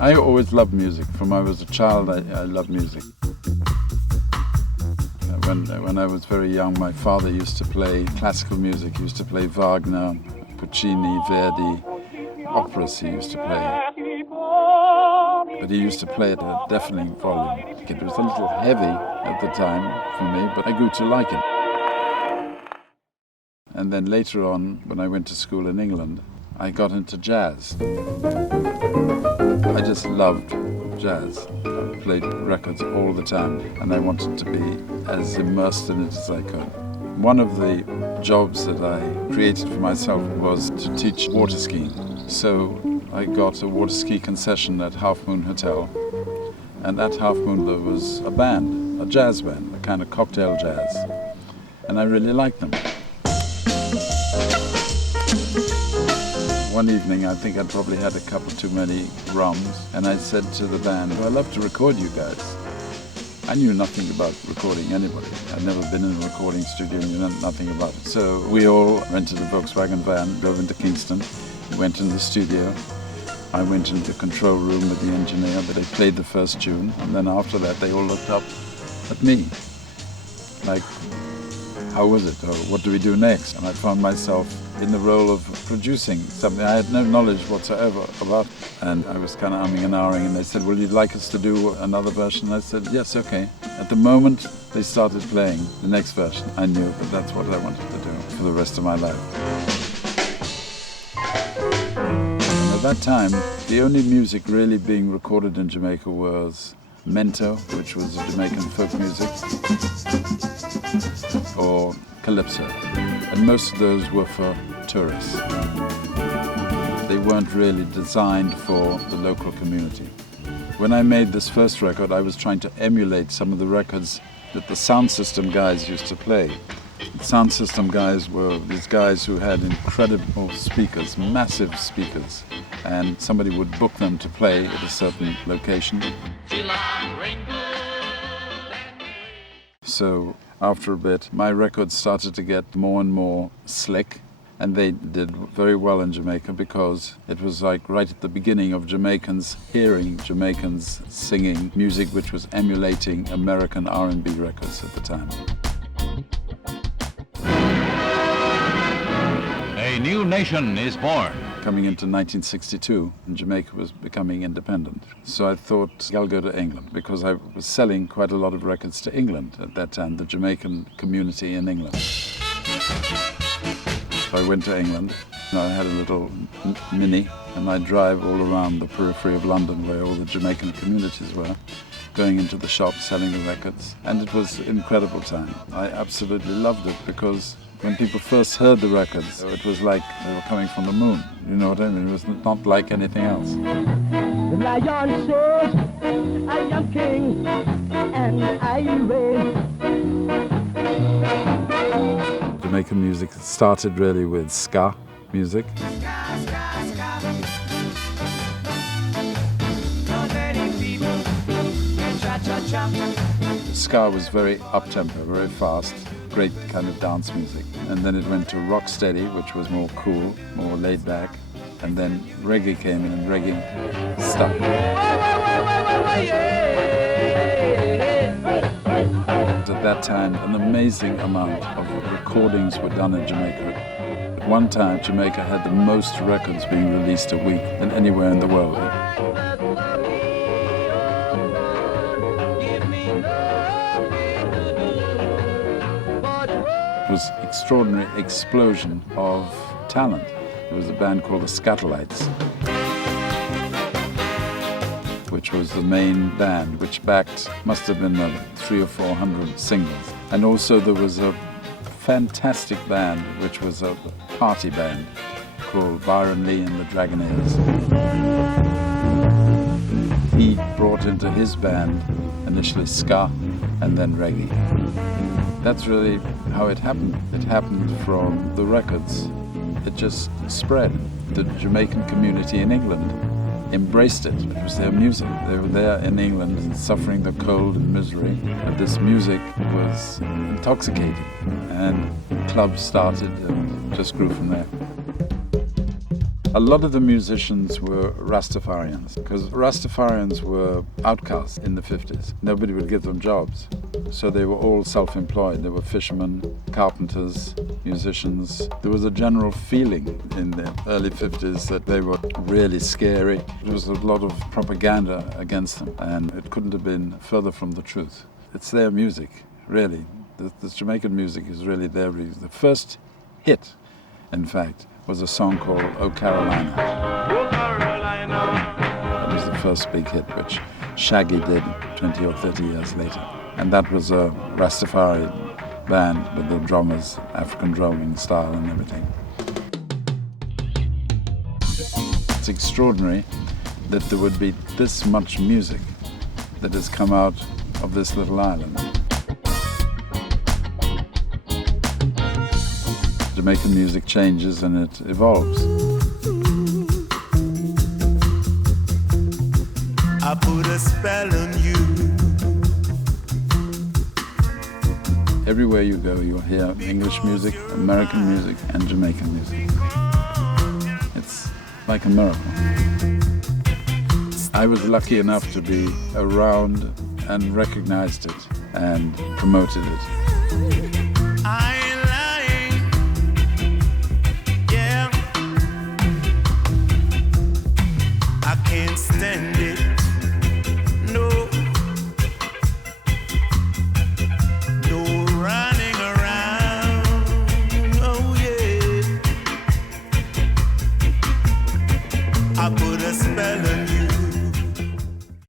I always loved music. From I was a child, I loved music. When I was very young, my father used to play classical music. He used to play Wagner, Puccini, Verdi, operas he used to play. But he used to play it at a deafening volume. It was a little heavy at the time for me, but I grew to like it. And then later on, when I went to school in England, I got into jazz. I just loved jazz. I played records all the time, and I wanted to be as immersed in it as I could. One of the jobs that I created for myself was to teach water skiing. So I got a water ski concession at Half Moon Hotel, and at Half Moon there was a band, a jazz band, a kind of cocktail jazz, and I really liked them. One evening, I think I'd probably had a couple too many rums, and I said to the band, I'd love to record you guys. I knew nothing about recording anybody. I'd never been in a recording studio, knew nothing about it. So we all rented a Volkswagen van, drove into Kingston, went into the studio. I went into the control room with the engineer, but they played the first tune, and then after that they all looked up at me, like, how was it, or what do we do next? And I found myself in the role of producing something I had no knowledge whatsoever about. And I was kind of umming and ahhing, and they said, well, you'd like us to do another version? And I said, yes, okay. At the moment they started playing the next version, I knew that that's what I wanted to do for the rest of my life. And at that time, the only music really being recorded in Jamaica was mento, which was Jamaican folk music, or calypso. And most of those were for tourists. They weren't really designed for the local community. When I made this first record, I was trying to emulate some of the records that the sound system guys used to play. The sound system guys were these guys who had incredible speakers, massive speakers, and somebody would book them to play at a certain location. So after a bit, my records started to get more and more slick, and they did very well in Jamaica because it was like right at the beginning of Jamaicans hearing Jamaicans singing music which was emulating American R&B records at the time. A new nation is born. Coming into 1962, and Jamaica was becoming independent. So I thought, I'll go to England, because I was selling quite a lot of records to England at that time, the Jamaican community in England. So I went to England, and I had a little Mini, and I'd drive all around the periphery of London where all the Jamaican communities were, going into the shops, selling the records. And it was an incredible time. I absolutely loved it, because when people first heard the records, it was like they were coming from the moon. You know what I mean? It was not like anything else. The lion says, I am king, and I reign. Jamaican music started really with ska music. Ska was very up-tempo, very fast, great kind of dance music. And then it went to rocksteady, which was more cool, more laid back. And then reggae came in, and reggae stuck. At that time, an amazing amount of recordings were done in Jamaica. At one time, Jamaica had the most records being released a week than anywhere in the world. It was an extraordinary explosion of talent. There was a band called the Scatolites, which was the main band, which backed, must have been 300 or 400 singles. And also there was a fantastic band, which was a party band, called Byron Lee and the Dragonaires. He brought into his band initially ska and then reggae. That's really how it happened. It happened from the records. It just spread. The Jamaican community in England embraced it. It was their music. They were there in England suffering the cold and misery, and this music was intoxicating. And clubs started and just grew from there. A lot of the musicians were Rastafarians, because Rastafarians were outcasts in the 50s. Nobody would give them jobs. So they were all self-employed. They were fishermen, carpenters, musicians. There was a general feeling in the early 50s that they were really scary. There was a lot of propaganda against them, and it couldn't have been further from the truth. It's their music, really. The Jamaican music is really their music. The first hit, in fact, was a song called "Oh Carolina." That was the first big hit, which Shaggy did 20 or 30 years later. And that was a Rastafari band with the drummers, African drumming style and everything. It's extraordinary that there would be this much music that has come out of this little island. Jamaican music changes and it evolves. I put a spell on you. Everywhere you go, you'll hear English music, American music, and Jamaican music. It's like a miracle. I was lucky enough to be around and recognized it and promoted it.